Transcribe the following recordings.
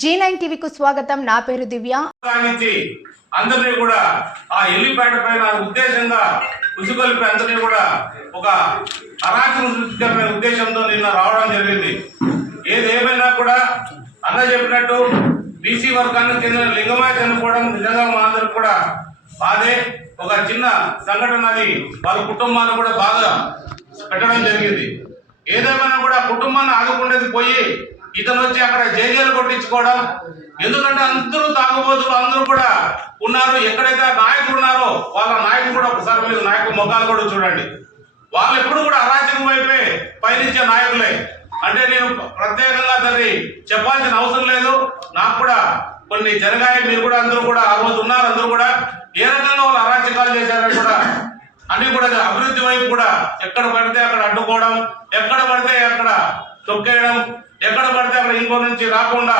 G nine టీవీకు స్వాగతం. నా పేరు దివ్య. అందరినీ కూడా ఆ ఎల్లిపేట పైన ఉద్దేశంగా ఉసుగొలిపి అందరినీ కూడా ఒక అరాచకం సృష్టించాలనే ఉద్దేశంతో నిన్న రావడం జరిగింది. ఏదేమైనా కూడా అన్న చెప్పినట్టు బీసీ వర్గానికి చెందిన లింగమాయ చనిపోవడం నిజంగా మా అందరికి కూడా బాధే. ఒక చిన్న సంఘటన అది. వాళ్ళ కుటుంబాన్ని కూడా బాగా పెట్టడం జరిగింది. ఏదేమైనా కూడా కుటుంబాన్ని ఆదుకునేది పోయి ఇతను వచ్చి అక్కడ జేజేలు కొట్టించుకోవడం. ఎందుకంటే అందరూ తాగుబోతులు అందరూ కూడా ఉన్నారు. ఎక్కడైతే నాయకులు ఉన్నారో వాళ్ళ నాయకులు కూడా ఒకసారి మీరు నాయకుల ముఖాలు కూడా చూడండి. వాళ్ళు ఎప్పుడు కూడా అరాచకం వైపే పయనించే నాయకులే. అంటే నేను ప్రత్యేకంగా దాన్ని చెప్పాల్సిన అవసరం లేదు. నాకు కూడా కొన్ని జరిగాయి మీరు కూడా అందరూ కూడా ఆ రోజు ఉన్నారు అందరూ కూడా. ఏ రకంగా వాళ్ళు అరాచకాలు చేశారని కూడా అన్ని కూడా అభివృద్ధి వైపు కూడా ఎక్కడ పడితే అక్కడ అడ్డుకోవడం ఎక్కడ పడితే అక్కడ తొక్కేయడం ఎక్కడ పడితే అక్కడ ఇంకో నుంచి రాకుండా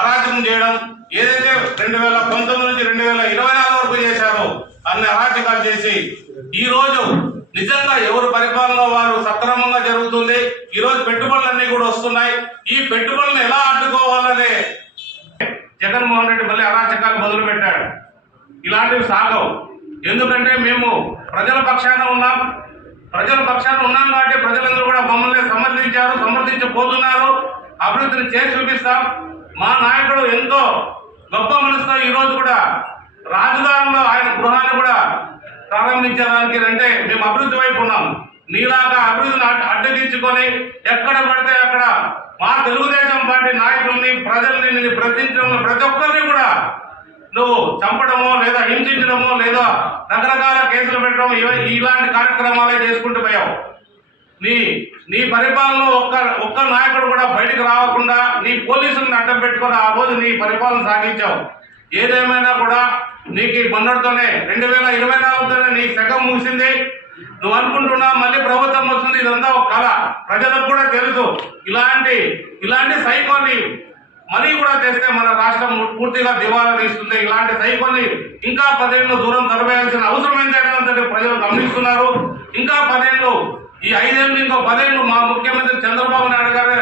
అరాచకం చేయడం ఏదైతే రెండు వేల పంతొమ్మిది నుంచి రెండు వేల ఇరవై నాలుగు వరకు చేశారో అన్ని అరాచకాలు చేసి ఈ రోజు నిజంగా ఎవరు పరిపాలన వారు సక్రమంగా జరుగుతుంది ఈ రోజు పెట్టుబడులన్నీ కూడా వస్తున్నాయి. ఈ పెట్టుబడులను ఎలా అడ్డుకోవాలనే జగన్మోహన్ రెడ్డి మళ్ళీ అరాచకాలు మొదలు పెట్టాడు ఇలాంటివి సాగవు. ఎందుకంటే మేము ప్రజల పక్షాన ఉన్నాం ప్రజల పక్షాన ఉన్నాం కాబట్టి ప్రజలందరూ కూడా మమ్మల్ని సమర్థించారు సమర్థించబోతున్నారు. అభివృద్ధిని చేసి చూపిస్తాం. మా నాయకుడు ఎంతో గొప్ప మనసుతో ఈరోజు కూడా రాజధానిలో ఆయన గృహాన్ని కూడా ప్రారంభించడానికి అంటే మేము అభివృద్ధి వైపు ఉన్నాం. నీలాగా అభివృద్ధిని అడ్డగించుకొని ఎక్కడ పడితే అక్కడ మా తెలుగుదేశం పార్టీ నాయకుల్ని ప్రజల్ని నిన్ను ప్రశ్నించడం ప్రతి ఒక్కరిని కూడా నువ్వు చంపడమో లేదా హింసించడమో లేదా రకరకాల కేసులు పెట్టడం ఇలాంటి కార్యక్రమాలే చేసుకుంటూ పోయావు. నీ నీ పరిపాలనలో ఒక్క ఒక్క నాయకుడు కూడా బయటకు రాకుండా నీ పోలీసులను అడ్డం పెట్టుకుని ఆ రోజు నీ పరిపాలన సాగించావు. ఏదేమైనా కూడా నీకు మొన్నటితోనే రెండు వేల ఇరవై నాలుగుతోనే నీ సగం ముగిసింది. నువ్వు అనుకుంటున్నా మళ్ళీ ప్రభుత్వం వస్తుంది ఇదంతా ఒక కళ ప్రజలకు కూడా తెలుసు. ఇలాంటి ఇలాంటి సైకోని మనీ కూడా తెస్తే మన రాష్ట్రం పూర్తిగా దివాలా తీస్తుంది ఇలాంటి సైకోని ఇంకా పదేళ్ళు దూరం తరవేయాల్సిన అవసరం ఏంటంటే ప్రజలు గమనిస్తున్నారు. ఇంకా పదేళ్ళు ఈ ఐదేళ్ళు ఇంకో పదేళ్ళు మా ముఖ్యమంత్రి చంద్రబాబు నాయుడు గారు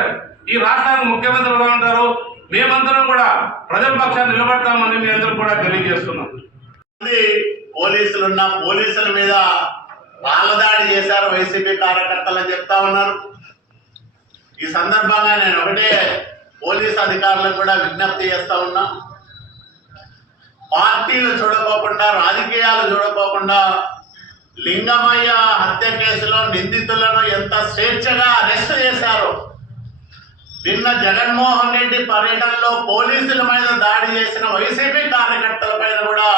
ఈ రాష్ట్రానికి ముఖ్యమంత్రిగా ఉంటారు. మేమందరం కూడా ప్రజల పక్షాన్ని నిలబడతామని మీ అందరూ కూడా తెలియజేస్తున్నాం. పోలీసులున్న పోలీసులు పోలీసుల మీద బాలదాడి చేశారు వైసీపీ కార్యకర్తలు చెప్తా ఉన్నారు. ఈ సందర్భంగా నేను ఒకటే పోలీస్ అధికారులకు కూడా విజ్ఞప్తి చేస్తా ఉన్నా. పార్టీలు చూడకోకుండా రాజకీయాలు చూడకోకుండా లింగమయ్య హత్య కేసులో నిందితులను ఎంత స్వేచ్ఛగా అరెస్ట్ చేశారో. నిన్న జగన్మోహన్ రెడ్డి పర్యటనలో పోలీసుల మీద దాడి చేసిన వైసీపీ కార్యకర్తల పైన కూడా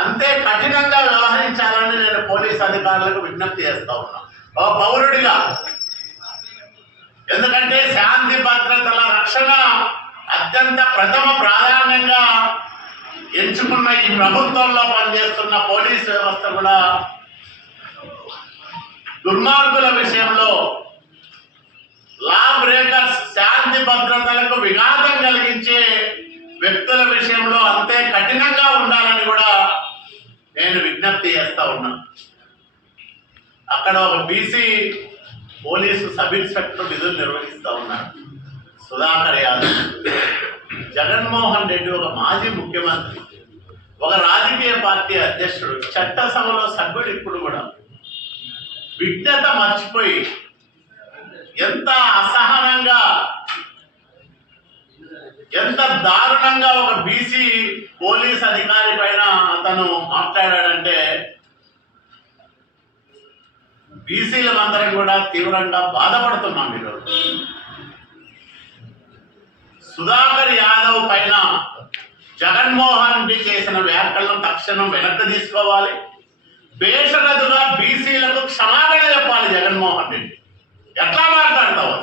అంతే కఠినంగా వ్యవహరించాలని నేను పోలీస్ అధికారులకు విజ్ఞప్తి చేస్తా ఉన్నా. ఓ పౌరుడిగా ఎందుకంటే శాంతి భద్రతల రక్షణ అత్యంత ప్రథమ ప్రాధాన్యంగా ఎంచుకున్న ఈ ప్రభుత్వంలో పనిచేస్తున్న పోలీస్ వ్యవస్థ కూడా దుర్మార్గుల విషయంలో లా బ్రేకర్స్ శాంతి భద్రతలకు విఘాతం కలిగించే వ్యక్తుల విషయంలో అంతే కఠినంగా ఉండాలని కూడా నేను విజ్ఞప్తి చేస్తా ఉన్నా అక్కడ ఒక బీసీ పోలీసు సబ్ ఇన్స్పెక్టర్ విధులు నిర్వహిస్తూ ఉన్నారు. సుధాకర్ యాదవ్. జగన్మోహన్ రెడ్డి ఒక మాజీ ముఖ్యమంత్రి. ఒక రాజకీయ పార్టీ అధ్యక్షుడు. చట్టసభలో సభ్యుడు ఇప్పుడు కూడా. విజ్ఞత మర్చిపోయి ఎంత అసహనంగా ఎంత దారుణంగా ఒక బీసీ పోలీస్ అధికారి పైన అతను మాట్లాడాడంటే బీసీలమందరం కూడా తీవ్రంగా బాధపడుతున్నాం ఈరోజు. సుధాకర్ యాదవ్ పైన జగన్మోహన్ రెడ్డి చేసిన వ్యాఖ్యలను తక్షణం వెనక్కి తీసుకోవాలి. బేషరతుగా బీసీలకు క్షమాపణ చెప్పాలి జగన్మోహన్ రెడ్డి. ఎట్లా మాట్లాడతావు?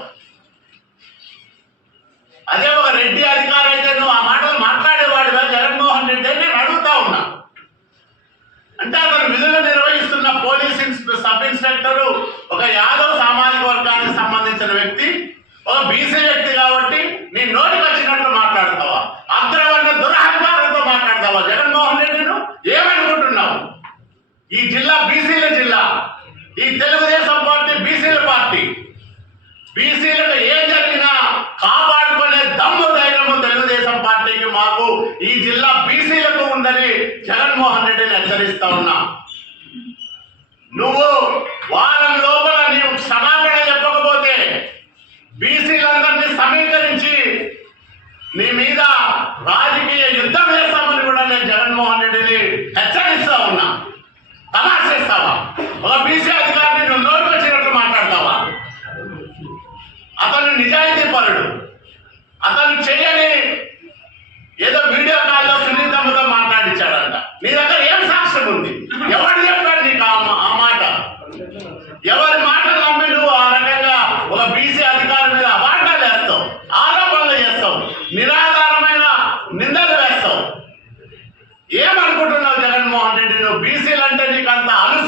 అదే ఒక రెడ్డి అధికారి అయితే నువ్వు ఆ మాటలు మాట్లాడేవాడిగా జగన్మోహన్ రెడ్డి అని నేను అడుగుతా ఉన్నా అంటే అతను విధులు నిర్వహిస్తున్న పోలీస్ ఇన్స్- సబ్ ఇన్స్పెక్టర్ ఒక యాదవ్ సామాజిక వర్గానికి సంబంధించిన వ్యక్తి ఒక బీసీ వ్యక్తి కాబట్టి నీ నోటికి వచ్చినట్టు మాట్లాడతావా? అగ్రవర్ణ దురహంకారంతో మాట్లాడతావా? జగన్మోహన్ రెడ్డి నువ్వు ఏమనుకుంటున్నావు? ఈ జిల్లా బీసీల జిల్లా. ఈ తెలుగుదేశం పార్టీ బీసీల పార్టీ. బీసీలకు ఏం జరిగినా కాపాడుకునే దమ్ము దైరము తెలుగుదేశం పార్టీకి మాకు ఈ జిల్లా బీసీలకు ఉందని జగన్మోహన్ రెడ్డిని హెచ్చరిస్తా ఉన్నా. నువ్వు వారం లోపల నీవు క్షమాపణ చెప్పకపోతే బీసీలందరినీ సమీకరించి నీ మీద రాజకీయ యుద్ధం వేస్తామని కూడా నేను జగన్మోహన్ రెడ్డిని హెచ్చరిస్తా ఉన్నా. చేస్తావా? ఒక బీసీ అధికారిని నువ్వు నోటు వచ్చినట్లు మాట్లాడతావా? అతను నిజాయితీ బీసీలు అంటే నీకు అంత అను